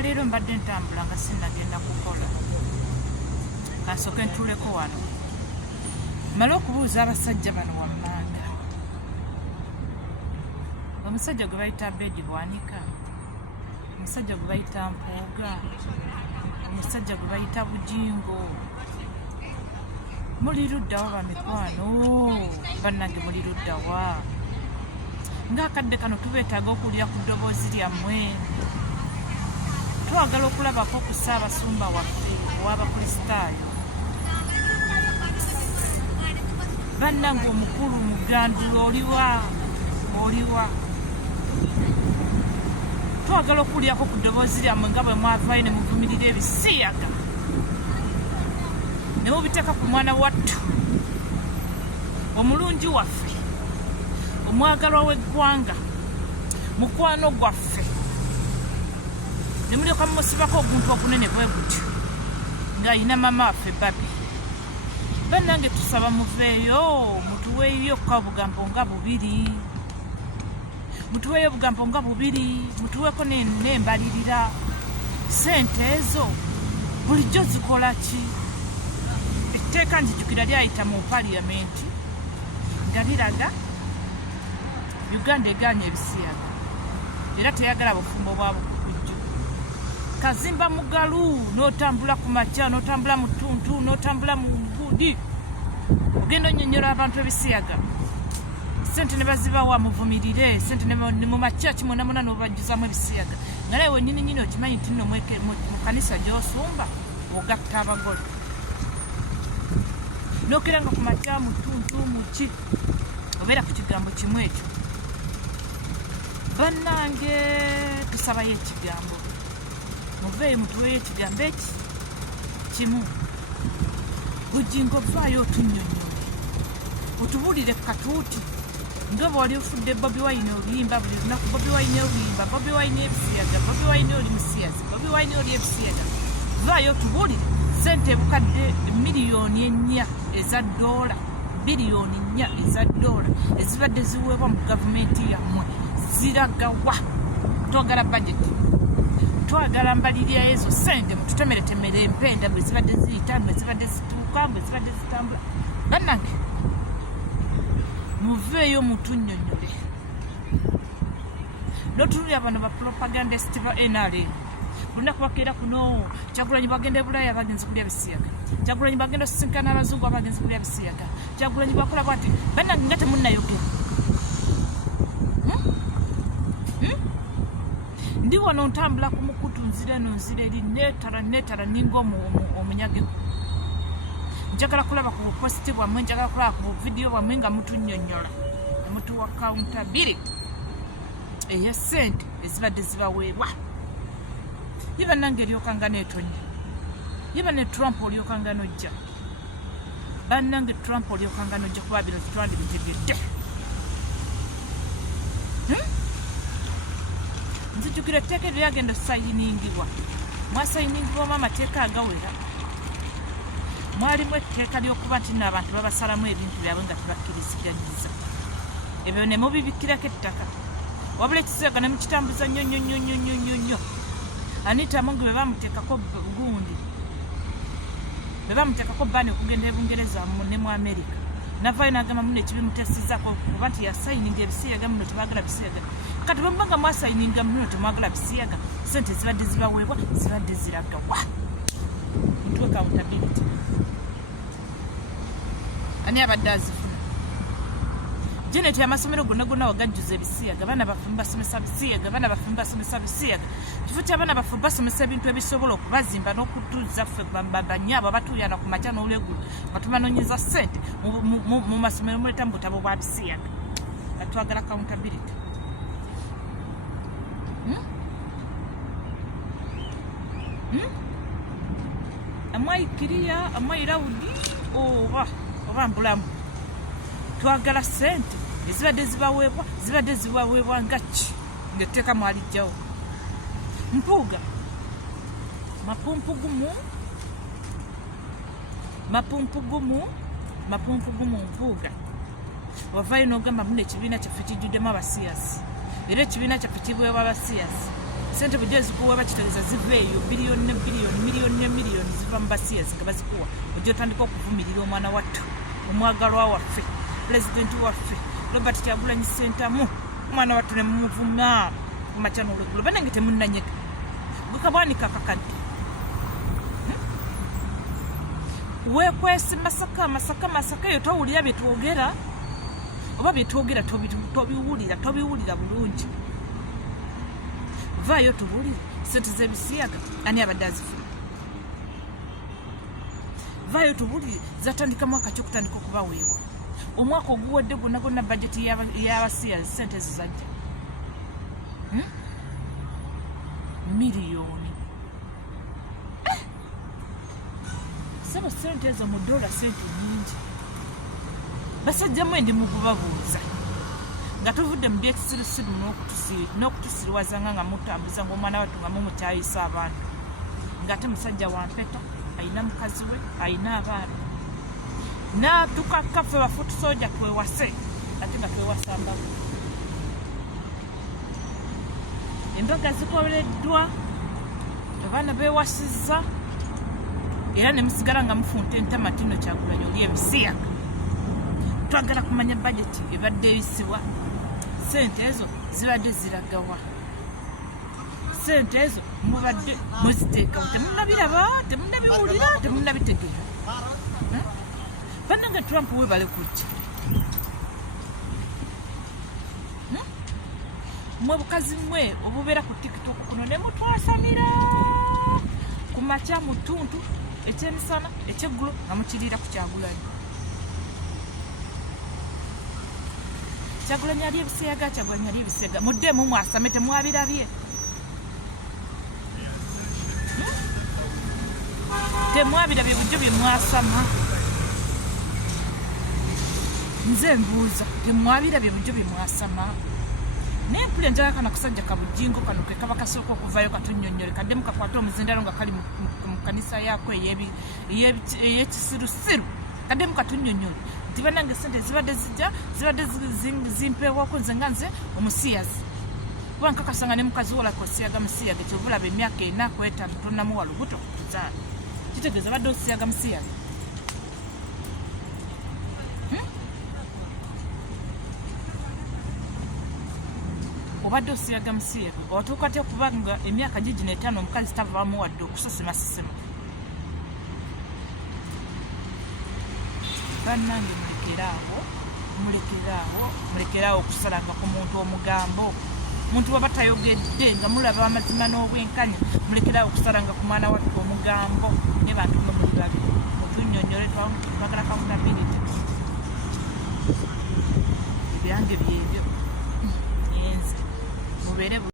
olwaleero mbadde ntambula nga sinnagenda kukola kasooke ntuleko wano male okubuuza abasajja bano wammanga omusajja gwe bayita bedi bwanika omusajja gwe bayita mpuuga omusajja gwe bayita bujingo muli luddawa bamikwano bannange muli luddawa ng'akadde kano tubeetaaga okuwulira ku ddoboozi lyammwe twagala okulabako ku ssaabasumba waffe ow'abakristaayo bannange omukulu mugandulo oliwa twagala okuwulirako ku ddoboozi lyammwe nga bwe mwavaayo ne muvumirira ebisiyaga ne mubiteeka ku mwana wattu omulungi waffe omwagalwa w'eggwanga mukwano gwaffe ne mulyoka mumusibako oguntu ogunene bwe gutyo ng'ayina mama waffe babi bannange tusaba muveeyo mutuweeyo obugambo nga bubiri mutuweeyo obugambo nga bubiri mutuweeko n'embalirira sente ezo bulijjo zikola ki etteeka nzijukira lyayita mu paliyamenti nga liraga Uganda egaanye ebisiyaga era teyagala bufumbo bwa bukujju kazimba mugalu n'otambula ku makya n'otambula mu ttuntu n'otambula mu nguudi ogenda onnyonnyola abantu ebisiyaga sente ne bazibawa muvumirire sente ne mu makya kimunamuna n'obajjuzamu ebisiyaga nga naye wennyininyini okimanyi nti nno mu kanisa gy'osumba ogatta abagole n'okiranga ku makya mu ttuntu mu ki obeera ku kigambo kimu ekyo bannange tusabayo ekigambo muveeyo mutuweeyo ekigambo eki kimu bujingo vaayo otunnyonnyole otubuulire ku katuuti nga bw'oli ofudde Bobi Wine oluyimba buli lunaku Bobi Wine oluyimba Bobi Wine ebisiyaga Bobi Wine oli musiyazi Bobi Wine oli ebisiyaga vaayo otubuulire sente ebukadde miliyoni 4 eza dola biliyoni 4 eza dola ezibadde ziweebwa mu gavumenti yammwe ziragawa twagala bajeti twagala mbalirya ezo sente mututemeretemere empenda bwe zibadde ziyita bwe zibadde zituuka bwe zibadde zitambula bannange muveeyo mutunnyonnyole n'otululya bano bapropagandist ba NRM lunaku bakeera kuno Kyagulanyi bagenda Bulaaya bagenzi kulya bisiyaga Kyagulanyi bagenda osisinkana abazungu abagenzi kulya bisiyaga Kyagulanyi bakola bwati bannange nga temunnayogera ndi wano ntambula ku mukutu nzira eno nzira eri neetala ninga omunyage njagala kulaba ku bupositi bwammwe njagala kulaba ku buvidiyo bwammwe nga mutunnyonnyola nemutuwa accountability ey'essente ezibadde zibaweebwa ye bannange eryokanga neetonya ye banne Trump olyokanga nojja bannange Trump olyokanga nojja kuba bino twandibitegeedde nzijukira etteeka eryagenda osayiningibwa mwasayiningibwamu amateeka agawera mwalimu etteeka ly'okuba nti nno abantu babasalamu ebintu byabwe nga tebakkiriziganyiza ebyo ne mubibikirako ettaka wabula ekisiyaga ne mukitambuza nnyo Anita Mungu bwe bamuteekako gundi bwe bamuteekako bbaani okugenda e Bungereza ne mu Amerika navaayo n'agamba muno ekibimutesizzaako kuba nti yasayininga ebisiyaga muno tebaagala bisiyaga kati bwe mubanga mwasayininga muno temwagala bisiyaga sente zibadde zibaweebwa zibadde ziragawa mutuwe accountability ani abadde azifuna Janet amasomero gonna wagajjuza ebisiyaga abaana baffe basomesa bisiyaga abaana baffe basomesa bisiyaga kifo ky'abaana baffe basomesa ebintu ebisobola okubazimba n'okutuuza ffe banyaabo abatuuyana ku makya n'olweggulo nga tubanoonyeza ssente mu masomero muleeta mu butabo bwa bisiyaga nga twagala accountability amwaikiriya amwairawudi oba mbulamu twagala sente ezibadde zibaweebwa nga ki ng'etteeka mwalijjawo mpuuga mapumpugumu mpuuga wavaayo n'ogamba muno ekibiina kyaffe kijjuddemu abasiyasi era ekibiina kyaffe kiweebwa abasiyasi sente bujja zikuwa bakitegeeza ziva eyo biliyoni ne biliyoni miliyoni ne miliyoni ziva mu basiyazi nga bazikuwa ojja otandika okuvumirira omwana wattu omwagalwa waffe pulezidenti waffe Robert Kyagulanyi Ssentamu omwana wattu ne mumuvuŋŋaama kumakya n'olweggulo banange temunnanyega gwekabwanika akakadde weekwesi masaka eyo towulira bye twogera oba bye twogera tobiwulira bulungi vaayo tubuulire sente z'ebisiyaga ani abadde azifuna vaayo tubuulire zatandika mwaka ki okutandika okubaweebwa omwaka oguwedde gwonna bajeti y'abasiyazi sente ezo zajja miliyoni saba sente ezo mu dola sente nyingi basajjamu endi mu kubabuuza nga tuvudde mu byekisirusiru n'okutusiriwaza nga mutambuza ng'omwana wattu nga mumukyayisa abantu ng'ate musajja wampeta ayina mukazi we ayina abaana n'atukakaffe bafutu soja twewase ate nga twewasambako embaga zikoleddwa abaana beewasizza era ne musigala nga mufunta entamatino Kyagulanyi oli ebisiyaga twagala kumanya bajeti ebadde eyisibwa sente ezo zibadde ziragawa sente ezo mubadde muziteekawo temunnabiraba temunnabiwulira temunnabitegeera bannange Trump webale kujja mwe bukazi mwe obubeera ku TikTok kuno ne mutwasamira ku makya mu ttuntu ekyemisana ekyeggulo nga mukiriira ku Kyagulanyi Kyagulanyi ali ebisiyaga muddemu mwasame temwabirabye temwabirabye bujjo bye mwasama nze mbuuza temwabirabye bujjo bye mwasama naye mpulira njagala kano kasajja kabujingo kano ke kaba kasooka okuvayo katunnyonnyole kaddemu kakwate omuzindalo nga kali mu kanisa yaako ey'ekisirusiru kaddemu katunnyonnyole nti bannange sente zibadde zimpeewako nze omusiyazi kuba nkakasanga ne mukazi wolako osiyaga musiyaga kyovulaba emyaka 4 ku 5 tonnamuwa lubuto kuzaala kitegeeza badde osiyaga musiyaga obadde osiyaga musiyaga otuuka atya okuba nga emyaka gigino 5 omukazi tavaamu wadde okusesemasesema bannange mulekeraawo okusalanga ku muntu omugambo muntu waba tayogedde nga mulaba amazima n'obwenkanya mulekeraawo okusalanga ku mwana wattu omugambo ne bantu mwe muli babi mutunnyonnyole twagala accountability ebyange byebyo yenze mubeere